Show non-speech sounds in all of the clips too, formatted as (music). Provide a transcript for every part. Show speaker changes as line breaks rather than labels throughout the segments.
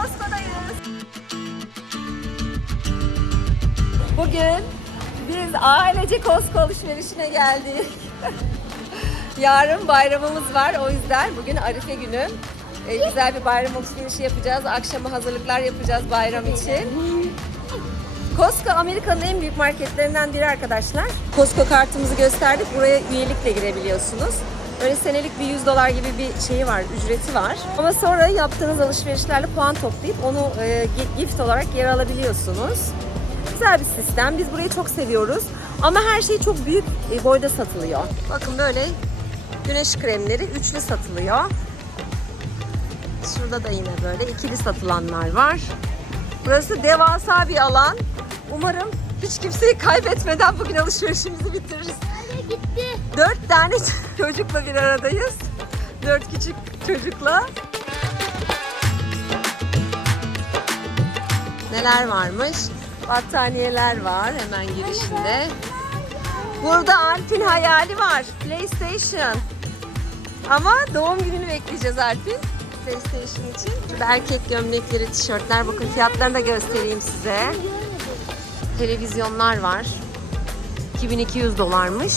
Costco'dayız. Bugün biz ailece Costco alışverişine geldik. (laughs) Yarın bayramımız var. O yüzden bugün Arife günü. Ee, güzel bir bayram alışverişi yapacağız. Akşama hazırlıklar yapacağız bayram için. Costco Amerika'nın en büyük marketlerinden biri arkadaşlar. Costco kartımızı gösterdik. Buraya üyelikle girebiliyorsunuz. Öyle senelik bir 100 dolar gibi bir şeyi var, ücreti var. Ama sonra yaptığınız alışverişlerle puan toplayıp onu e, gi- gift olarak geri alabiliyorsunuz. Güzel bir sistem. Biz burayı çok seviyoruz. Ama her şey çok büyük e, boyda satılıyor. Bakın böyle güneş kremleri üçlü satılıyor. Şurada da yine böyle ikili satılanlar var. Burası devasa bir alan. Umarım hiç kimseyi kaybetmeden bugün alışverişimizi bitiririz.
Anne gitti.
Dört tane çocukla bir aradayız. Dört küçük çocukla. Neler varmış? Battaniyeler var hemen girişinde. Burada Alp'in hayali var. PlayStation. Ama doğum gününü bekleyeceğiz Alp'in. PlayStation için. Burada erkek gömlekleri, tişörtler. Bakın fiyatlarını da göstereyim size. Televizyonlar var. 2200 dolarmış.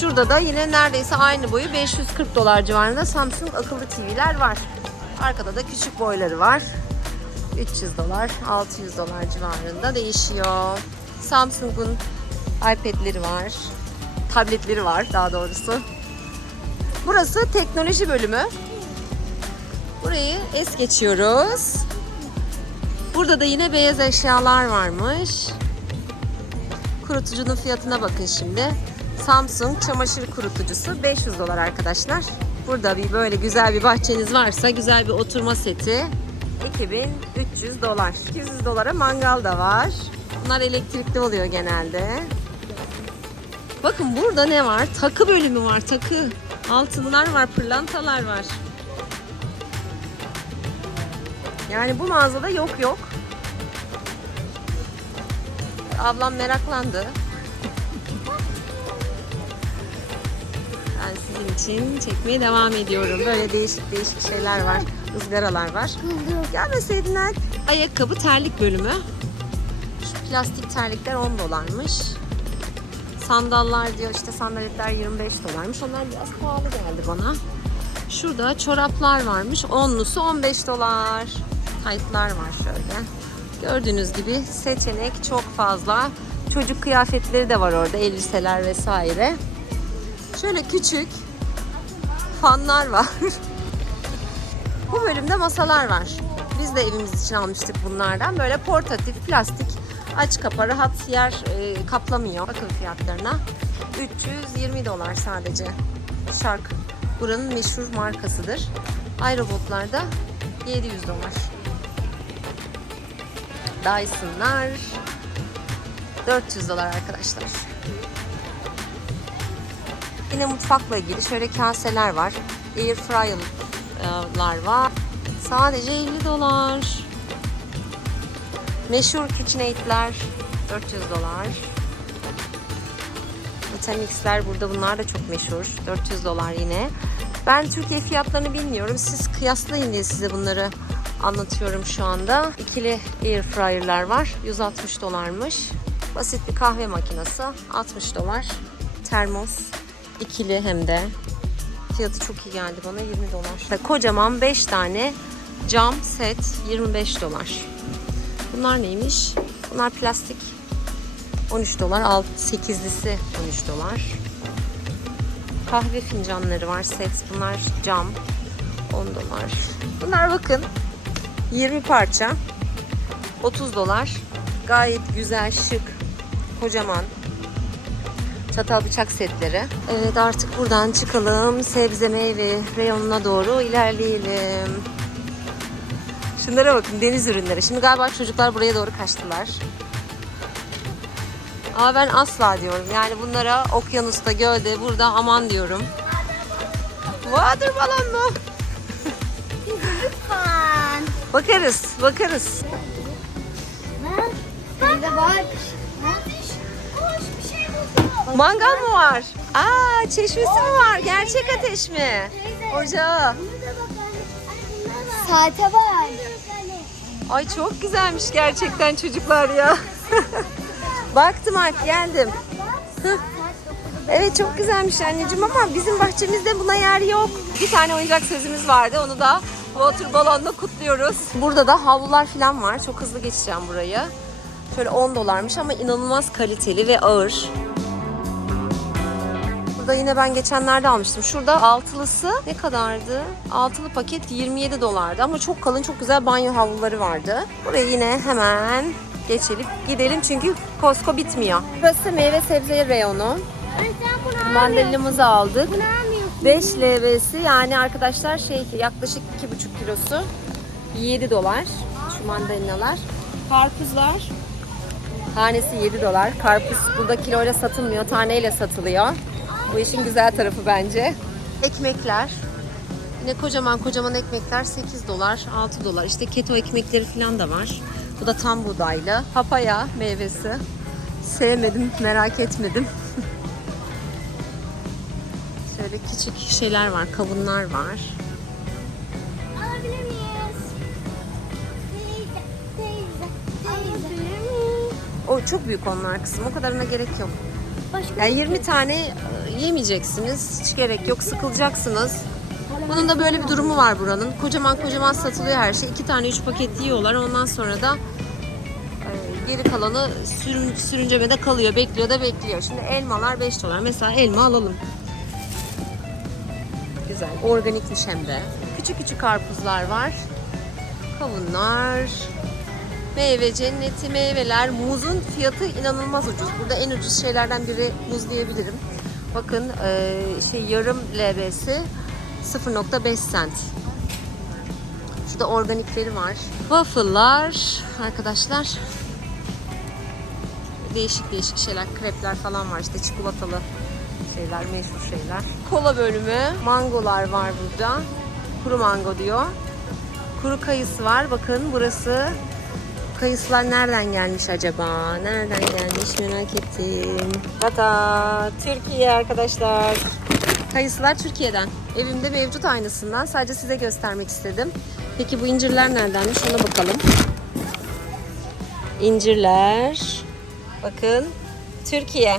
Şurada da yine neredeyse aynı boyu 540 dolar civarında Samsung akıllı TV'ler var. Arkada da küçük boyları var. 300 dolar, 600 dolar civarında değişiyor. Samsung'un iPad'leri var. Tabletleri var daha doğrusu. Burası teknoloji bölümü. Burayı es geçiyoruz. Burada da yine beyaz eşyalar varmış. Kurutucunun fiyatına bakın şimdi. Samsung çamaşır kurutucusu 500 dolar arkadaşlar. Burada bir böyle güzel bir bahçeniz varsa güzel bir oturma seti 2300 dolar. 200 dolara mangal da var. Bunlar elektrikli oluyor genelde. Bakın burada ne var? Takı bölümü var takı. Altınlar var, pırlantalar var. Yani bu mağazada yok yok. Ablam meraklandı. Sizin için çekmeye devam ediyorum. Böyle değişik değişik şeyler var. ızgaralar var. Gelmeseydin. Ayakkabı terlik bölümü. Şu plastik terlikler 10 dolarmış. Sandallar diyor işte sandaletler 25 dolarmış. Onlar biraz pahalı geldi bana. Şurada çoraplar varmış. Onlusu 15 dolar. Taytlar var şöyle. Gördüğünüz gibi seçenek çok fazla. Çocuk kıyafetleri de var orada. Elbiseler vesaire. Şöyle küçük fanlar var. (laughs) Bu bölümde masalar var. Biz de evimiz için almıştık bunlardan. Böyle portatif, plastik, aç kapa, rahat yer e, kaplamıyor. Bakın fiyatlarına. 320 dolar sadece. Shark buranın meşhur markasıdır. Aerobotlar da 700 dolar. Dyson'lar 400 dolar arkadaşlar. Yine mutfakla ilgili şöyle kaseler var. Air fryer'lar var. Sadece 50 dolar. Meşhur KitchenAid'ler 400 dolar. Vitamix'ler burada bunlar da çok meşhur. 400 dolar yine. Ben Türkiye fiyatlarını bilmiyorum. Siz kıyaslayın diye size bunları anlatıyorum şu anda. İkili air fryer'lar var. 160 dolarmış. Basit bir kahve makinesi 60 dolar. Termos ikili hem de. Fiyatı çok iyi geldi bana 20 dolar. Kocaman 5 tane cam set 25 dolar. Bunlar neymiş? Bunlar plastik 13 dolar. Alt 8'lisi 13 dolar. Kahve fincanları var set. Bunlar cam 10 dolar. Bunlar bakın 20 parça 30 dolar. Gayet güzel, şık, kocaman çatal bıçak setleri. Evet artık buradan çıkalım. Sebze meyve reyonuna doğru ilerleyelim. Şunlara bakın deniz ürünleri. Şimdi galiba çocuklar buraya doğru kaçtılar. Ama ben asla diyorum. Yani bunlara okyanusta, gölde, burada aman diyorum. Water balon mu?
Lütfen.
Bakarız, bakarız.
Bak. Bende var.
Mangal mı var? Aa, çeşmesi mi var? Gerçek ateş mi? Ocağı.
Saate bak.
Ay çok güzelmiş gerçekten çocuklar ya. (laughs) Baktım Alp geldim. Evet çok güzelmiş anneciğim ama bizim bahçemizde buna yer yok. Bir tane oyuncak sözümüz vardı onu da water balonla kutluyoruz. Burada da havlular falan var. Çok hızlı geçeceğim burayı. Şöyle 10 dolarmış ama inanılmaz kaliteli ve ağır. Burada yine ben geçenlerde almıştım. Şurada altılısı ne kadardı? Altılı paket 27 dolardı ama çok kalın çok güzel banyo havluları vardı. Buraya yine hemen geçelim gidelim çünkü Costco bitmiyor. Burası meyve sebze reyonu. Mandalinamızı aldık.
Bunu almıyorsun.
5 LB'si yani arkadaşlar şey yaklaşık 2,5 kilosu 7 dolar şu mandalinalar. Karpuzlar tanesi 7 dolar. Karpuz burada kiloyla satılmıyor, taneyle satılıyor. Bu işin güzel tarafı bence. Ekmekler. Yine kocaman kocaman ekmekler 8 dolar, 6 dolar. İşte keto ekmekleri falan da var. Bu da tam buğdaylı. Papaya meyvesi. Sevmedim, merak etmedim. (laughs) Şöyle küçük şeyler var, kavunlar var.
Alabilir miyiz? Teyze, teyze, teyze.
O çok büyük onlar kısım. O kadarına gerek yok.
Başka
Yani 20 tane e, yemeyeceksiniz. Hiç gerek yok. Sıkılacaksınız. Bunun da böyle bir durumu var buranın. Kocaman kocaman satılıyor her şey. İki tane üç paket yiyorlar. Ondan sonra da e, geri kalanı sürün, sürüncemede kalıyor. Bekliyor da bekliyor. Şimdi elmalar 5 dolar. Mesela elma alalım. Güzel. Organikmiş hem de. Küçük küçük karpuzlar var. Kavunlar. Meyve cenneti meyveler. Muzun fiyatı inanılmaz ucuz. Burada en ucuz şeylerden biri muz diyebilirim. Bakın e, şey yarım LB'si 0.5 cent. Şurada organikleri var. Waffle'lar arkadaşlar. Değişik değişik şeyler, krepler falan var işte çikolatalı şeyler, meşhur şeyler. Kola bölümü, mangolar var burada. Kuru mango diyor. Kuru kayısı var. Bakın burası Kayısılar nereden gelmiş acaba? Nereden gelmiş merak ettim. Tata Türkiye arkadaşlar. Kayısılar Türkiye'den. Evimde mevcut aynısından. Sadece size göstermek istedim. Peki bu incirler neredenmiş ona bakalım. İncirler. Bakın. Türkiye.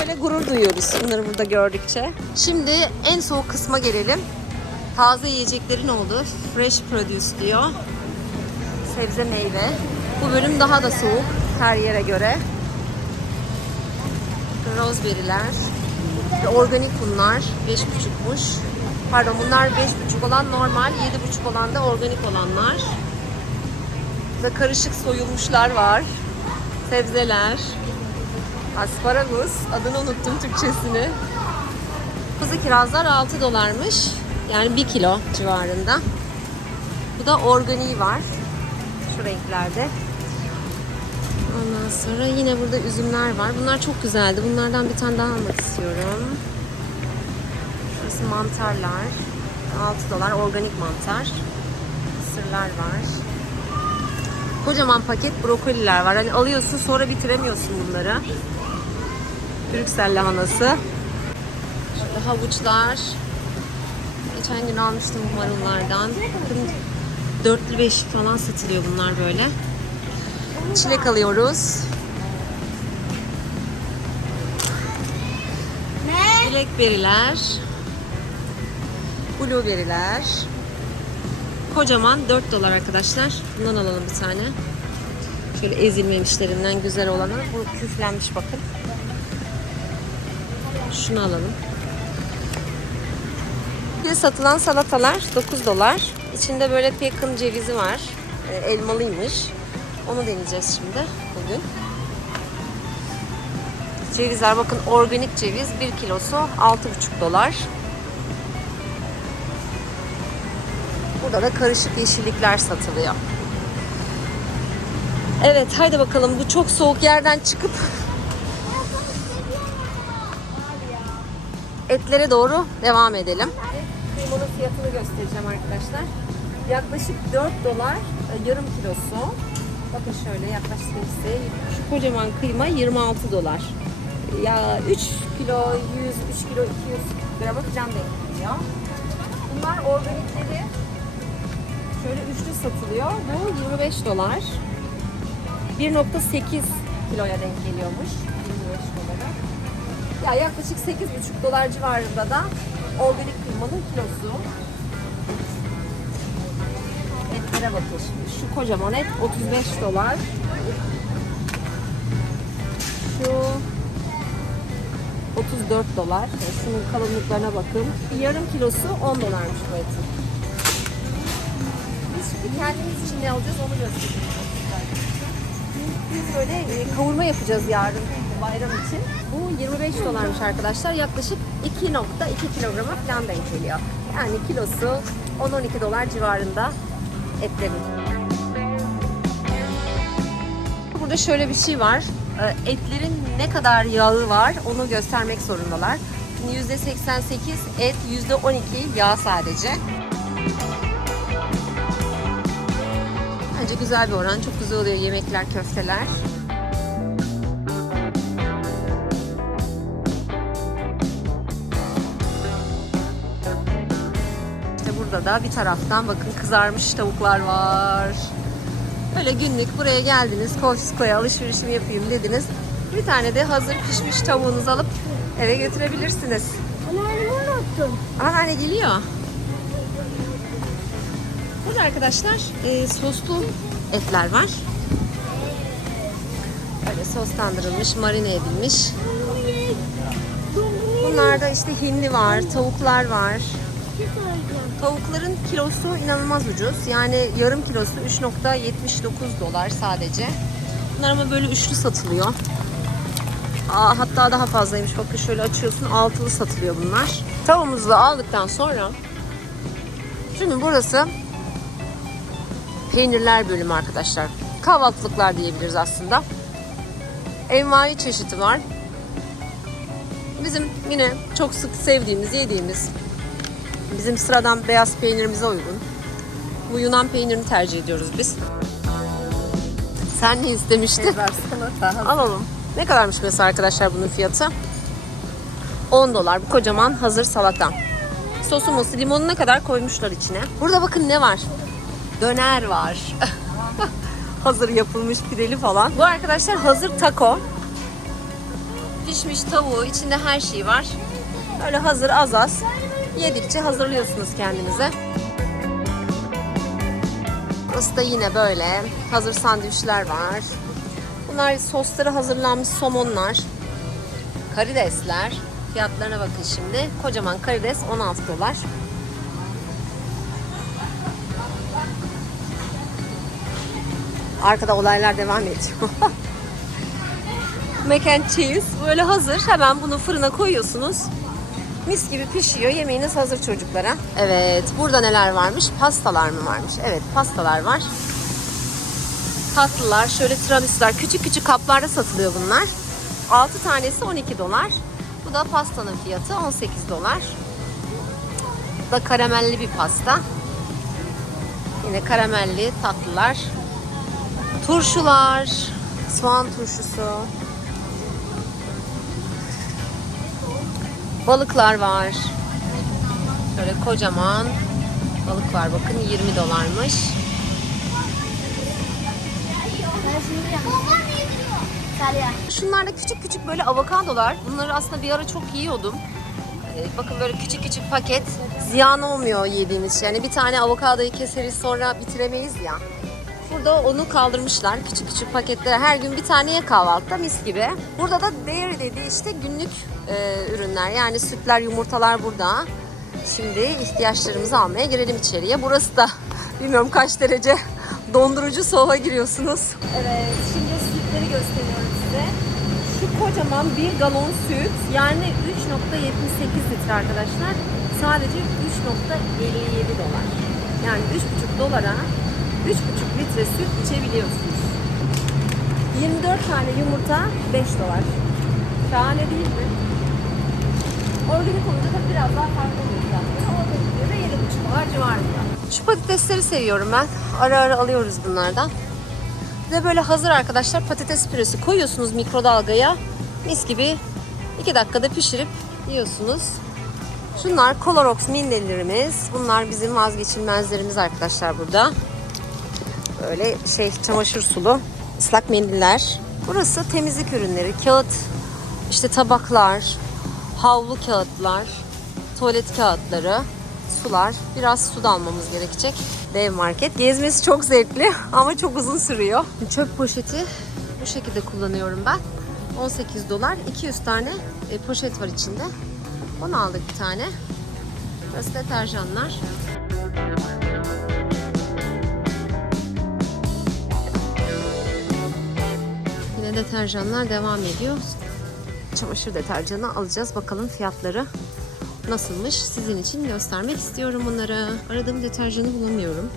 Böyle gurur duyuyoruz bunları burada gördükçe. Şimdi en soğuk kısma gelelim. Taze yiyeceklerin olduğu fresh produce diyor sebze meyve. Bu bölüm daha da soğuk her yere göre. Rozberiler. Ve organik bunlar. 5,5'muş. Pardon bunlar 5,5 olan normal, 7,5 olan da organik olanlar. Burada karışık soyulmuşlar var. Sebzeler. Asparagus. Adını unuttum Türkçesini. Kuzu kirazlar 6 dolarmış. Yani 1 kilo civarında. Bu da organiği var şu renklerde. Ondan sonra yine burada üzümler var. Bunlar çok güzeldi. Bunlardan bir tane daha almak istiyorum. Şurası mantarlar. 6 dolar organik mantar. Mısırlar var. Kocaman paket brokoliler var. Hani alıyorsun sonra bitiremiyorsun bunları. Brüksel lahanası. Şurada havuçlar. Geçen gün almıştım bu marullardan. Dörtlü beşli falan satılıyor bunlar böyle. Çilek alıyoruz.
Ne?
Blackberry'ler. Blueberry'ler. Kocaman 4 dolar arkadaşlar. Bundan alalım bir tane. Şöyle ezilmemişlerinden güzel olanı. Bu küflenmiş bakın. Şunu alalım. Bir satılan salatalar 9 dolar. İçinde böyle pecan cevizi var. E, elmalıymış. Onu deneyeceğiz şimdi bugün. Cevizler bakın organik ceviz 1 kilosu 6,5 dolar. Burada da karışık yeşillikler satılıyor. Evet haydi bakalım bu çok soğuk yerden çıkıp etlere doğru devam edelim. Kıymanın fiyatını göstereceğim arkadaşlar. Yaklaşık 4 dolar e, yarım kilosu. Bakın şöyle yaklaştırayım size. Şu kocaman kıyma 26 dolar. Ya 3 kilo 100, 3 kilo 200 grama falan denk geliyor. Bunlar organikleri Şöyle üçlü satılıyor. Bu 25 dolar. 1.8 kiloya denk geliyormuş. 25 dolara. Ya yaklaşık 8,5 dolar civarında da organik kıymanın kilosu. Etlere bakın. Şu kocaman et 35 dolar. Şu 34 dolar. Yani şunun kalınlıklarına bakın. Bir yarım kilosu 10 dolarmış bu etin. Biz şimdi kendimiz için ne alacağız onu göstereceğiz. Biz böyle e, kavurma yapacağız yarın bayram için. Bu 25 dolarmış arkadaşlar. Yaklaşık 2.2 kilograma falan denk geliyor. Yani kilosu 10-12 dolar civarında etlerin. Burada şöyle bir şey var. Ee, Etlerin ne kadar yağı var onu göstermek zorundalar. Şimdi %88 et, %12 yağ sadece. Bence güzel bir oran. Çok güzel oluyor yemekler, köfteler. Da bir taraftan bakın kızarmış tavuklar var. Böyle günlük buraya geldiniz, Costco'ya alışverişimi yapayım dediniz. Bir tane de hazır pişmiş tavuğunuzu alıp eve götürebilirsiniz.
Anneannemi unuttum.
Anneanne geliyor. Burada arkadaşlar e, soslu etler var. Böyle soslandırılmış, marine edilmiş. Bunlarda işte hindi var, tavuklar var. Tavukların kilosu inanılmaz ucuz. Yani yarım kilosu 3.79 dolar sadece. Bunlar ama böyle üçlü satılıyor. Aa, hatta daha fazlaymış. Bakın şöyle açıyorsun altılı satılıyor bunlar. Tavuğumuzu da aldıktan sonra şimdi burası peynirler bölümü arkadaşlar. Kahvaltılıklar diyebiliriz aslında. Envai çeşidi var. Bizim yine çok sık sevdiğimiz, yediğimiz Bizim sıradan beyaz peynirimize uygun. Bu Yunan peynirini tercih ediyoruz biz. Sen ne istemiştin? Alalım. Ne kadarmış mesela arkadaşlar bunun fiyatı? 10 dolar. Bu kocaman hazır salata. Sosu mosu limonu ne kadar koymuşlar içine. Burada bakın ne var? Döner var. (laughs) hazır yapılmış pideli falan. Bu arkadaşlar hazır taco. Pişmiş tavuğu, içinde her şey var. Böyle hazır az az. Yedikçe hazırlıyorsunuz kendinize. Burası da yine böyle hazır sandviçler var. Bunlar sosları hazırlanmış somonlar. Karidesler. Fiyatlarına bakın şimdi. Kocaman karides 16 dolar. Arkada olaylar devam ediyor. (laughs) Mac and cheese böyle hazır. Hemen bunu fırına koyuyorsunuz. Mis gibi pişiyor. Yemeğiniz hazır çocuklara. Evet. Burada neler varmış? Pastalar mı varmış? Evet. Pastalar var. Tatlılar. Şöyle tiramisular. Küçük küçük kaplarda satılıyor bunlar. 6 tanesi 12 dolar. Bu da pastanın fiyatı 18 dolar. Bu da karamelli bir pasta. Yine karamelli tatlılar. Turşular. Soğan turşusu. Balıklar var. Şöyle kocaman balık var bakın 20 dolarmış. Şunlar da küçük küçük böyle avokadolar. Bunları aslında bir ara çok yiyordum. Ee, bakın böyle küçük küçük paket. Ziyan olmuyor yediğimiz şey. Yani bir tane avokadoyu keseriz sonra bitiremeyiz ya. Burada onu kaldırmışlar. Küçük küçük paketler. Her gün bir taneye kahvaltıda mis gibi. Burada da dairy dediği işte günlük e, ürünler. Yani sütler, yumurtalar burada. Şimdi ihtiyaçlarımızı almaya girelim içeriye. Burası da (laughs) bilmiyorum kaç derece dondurucu soğuğa giriyorsunuz. Evet, şimdi sütleri gösteriyorum size. Şu kocaman bir galon süt yani 3.78 litre arkadaşlar. Sadece 3.57 dolar. Yani 3.5 dolara 3.5 litre süt içebiliyorsunuz. 24 tane yumurta 5 dolar. Şahane değil mi? Organik olunca tabii biraz daha farklı oluyor. Organik ve 7,5 dolar civarında. Şu patatesleri seviyorum ben. Ara ara alıyoruz bunlardan. De böyle hazır arkadaşlar patates püresi koyuyorsunuz mikrodalgaya. Mis gibi 2 dakikada pişirip yiyorsunuz. Şunlar Clorox mindillerimiz. Bunlar bizim vazgeçilmezlerimiz arkadaşlar burada. Böyle şey çamaşır sulu ıslak mendiller. Burası temizlik ürünleri. Kağıt, işte tabaklar, havlu kağıtlar, tuvalet kağıtları, sular. Biraz su da almamız gerekecek. Dev market. Gezmesi çok zevkli (laughs) ama çok uzun sürüyor. Çöp poşeti bu şekilde kullanıyorum ben. 18 dolar. 200 tane e, poşet var içinde. Onu aldık bir tane. Burası deterjanlar. Deterjanlar devam ediyor. Çamaşır deterjanı alacağız. Bakalım fiyatları nasılmış. Sizin için göstermek istiyorum bunları. Aradığım deterjanı bulamıyorum.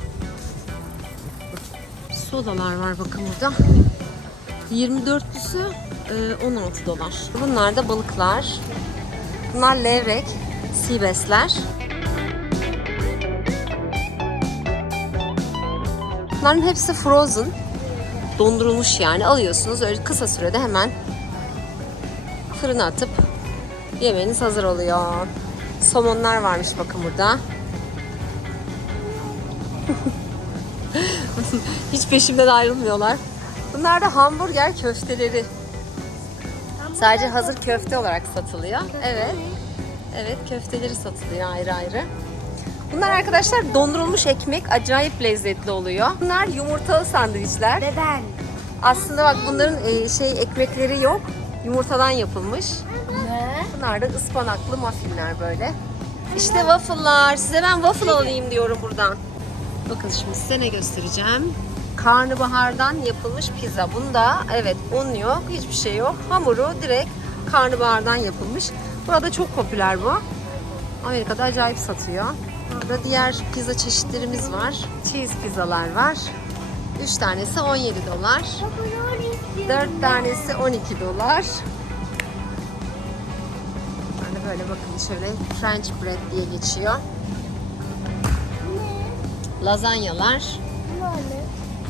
Sodalar var bakın burada. 24'lüsü e, 16 dolar. Bunlar da balıklar. Bunlar levrek, sibesler. Bunların hepsi frozen. Dondurulmuş yani. Alıyorsunuz öyle kısa sürede hemen fırına atıp yemeğiniz hazır oluyor. Somonlar varmış bakın burada. (laughs) Hiç peşimden ayrılmıyorlar. Bunlar da hamburger köfteleri. Sadece hazır köfte olarak satılıyor. Evet. Evet köfteleri satılıyor ayrı ayrı. Bunlar arkadaşlar dondurulmuş ekmek acayip lezzetli oluyor. Bunlar yumurtalı sandviçler.
Neden?
Aslında bak bunların e, şey ekmekleri yok. Yumurtadan yapılmış.
Ne?
Bunlar da ıspanaklı muffinler böyle. İşte waffle'lar. Size ben waffle alayım diyorum buradan. Bakın şimdi size ne göstereceğim. Karnabahardan yapılmış pizza. Bunda evet un yok, hiçbir şey yok. Hamuru direkt karnabahardan yapılmış. Burada çok popüler bu. Amerika'da acayip satıyor. Burada diğer pizza çeşitlerimiz var. Cheese pizzalar var. 3 tanesi 17 dolar. 4 tanesi 12 dolar. Yani böyle bakın şöyle French bread diye geçiyor. Lazanyalar.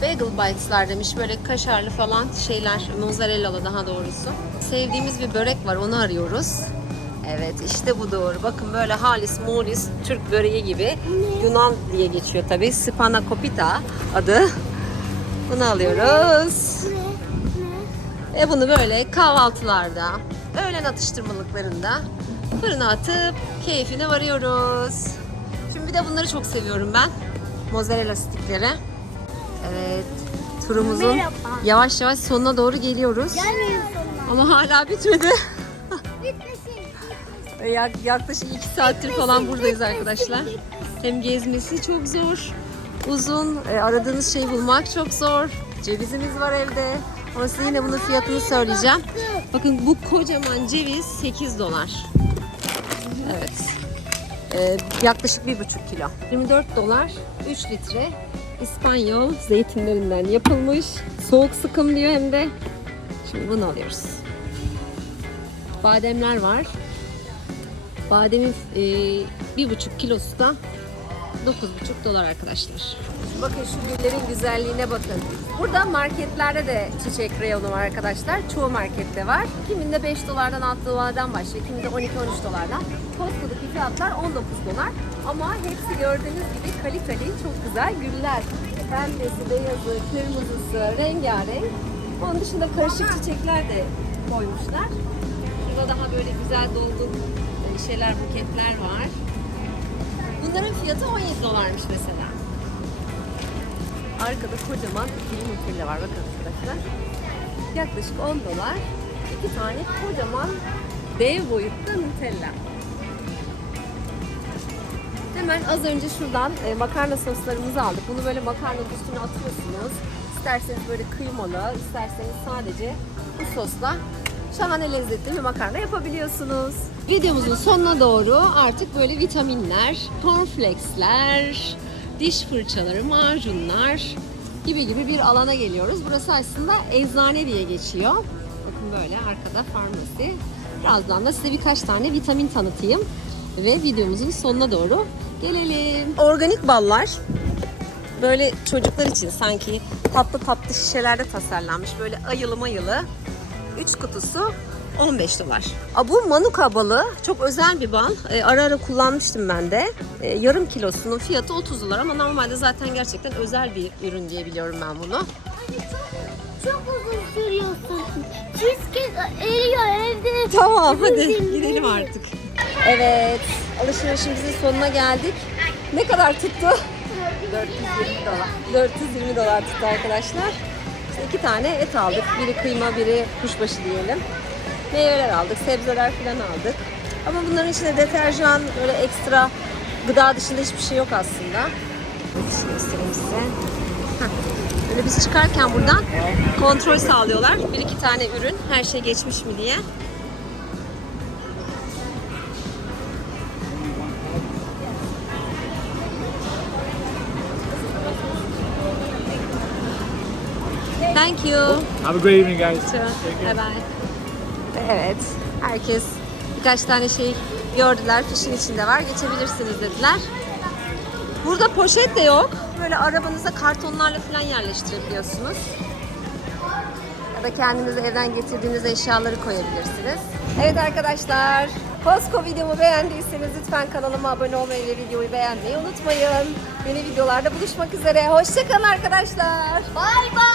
Bagel bites'lar demiş böyle kaşarlı falan şeyler, mozzarellalı daha doğrusu. Sevdiğimiz bir börek var onu arıyoruz. Evet işte budur. Bakın böyle halis mulis Türk böreği gibi. Yunan diye geçiyor tabi. Spanakopita adı. Bunu alıyoruz. Ve bunu böyle kahvaltılarda, öğlen atıştırmalıklarında fırına atıp keyfine varıyoruz. Şimdi bir de bunları çok seviyorum ben. Mozzarella stikleri. Evet. Turumuzun
Merhaba.
yavaş yavaş sonuna doğru geliyoruz.
Gelmiyor sonuna.
Ama hala bitmedi. Yaklaşık 2 saattir falan buradayız arkadaşlar. Hem gezmesi çok zor, uzun, e, aradığınız şeyi bulmak çok zor. Cevizimiz var evde. Ama size yine bunun fiyatını söyleyeceğim. Bakın bu kocaman ceviz 8 dolar. Evet. E, yaklaşık 1,5 kilo. 24 dolar 3 litre İspanyol zeytinlerinden yapılmış. Soğuk sıkım diyor hem de. Şimdi bunu alıyoruz. Bademler var. Bademin e, bir buçuk kilosu da 9,5 dolar arkadaşlar. Bakın şu güllerin güzelliğine bakın. Burada marketlerde de çiçek reyonu var arkadaşlar. Çoğu markette var. Kiminde 5 dolardan 6 dolardan başlıyor. Kiminde 12-13 dolardan. Costco'daki fiyatlar 19 dolar. Ama hepsi gördüğünüz gibi kaliteli, çok güzel güller. Pembesi, beyazı, kırmızısı, rengarenk. Onun dışında karışık çiçekler de koymuşlar. Burada daha böyle güzel dolgun şeyler, buketler var. Bunların fiyatı 17 dolarmış mesela. Arkada kocaman ikili Nutella var bakın arkadaşlar. Yaklaşık 10 dolar. iki tane kocaman dev boyutta Nutella. Hemen az önce şuradan e, makarna soslarımızı aldık. Bunu böyle makarnanın üstüne atıyorsunuz. İsterseniz böyle kıymalı, isterseniz sadece bu sosla şahane lezzetli bir makarna yapabiliyorsunuz. Videomuzun sonuna doğru artık böyle vitaminler, cornflakesler, diş fırçaları, macunlar gibi gibi bir alana geliyoruz. Burası aslında eczane diye geçiyor. Bakın böyle arkada farmasi. Birazdan da size birkaç tane vitamin tanıtayım. Ve videomuzun sonuna doğru gelelim. Organik ballar böyle çocuklar için sanki tatlı tatlı şişelerde tasarlanmış. Böyle ayılı mayılı. 3 kutusu 15 dolar. Aa, bu manuka balı çok özel bir bal. Ee, ara ara kullanmıştım ben de. Ee, yarım kilosunun fiyatı 30 dolar ama normalde zaten gerçekten özel bir ürün diye biliyorum ben bunu.
Çok, çok uzun sürüyorsun. Cheesecake eriyor evde.
Tamam hadi gidelim artık. Evet alışverişimizin sonuna geldik. Ne kadar tuttu? 420 dolar. 420 dolar tuttu arkadaşlar. İki tane et aldık. Biri kıyma, biri kuşbaşı diyelim. Meyveler aldık, sebzeler falan aldık. Ama bunların içinde deterjan, böyle ekstra gıda dışında hiçbir şey yok aslında. Bir şey göstereyim size. Böyle biz çıkarken buradan kontrol sağlıyorlar. Bir iki tane ürün, her şey geçmiş mi diye. Thank you.
Have a great evening, guys.
Bye bye. Evet, herkes birkaç tane şey gördüler, fişin içinde var, geçebilirsiniz dediler. Burada poşet de yok. Böyle arabanıza kartonlarla falan yerleştirebiliyorsunuz. Ya da kendiniz evden getirdiğiniz eşyaları koyabilirsiniz. Evet arkadaşlar, Costco videomu beğendiyseniz lütfen kanalıma abone olmayı ve videoyu beğenmeyi unutmayın. Yeni videolarda buluşmak üzere. Hoşçakalın arkadaşlar.
Bay bay.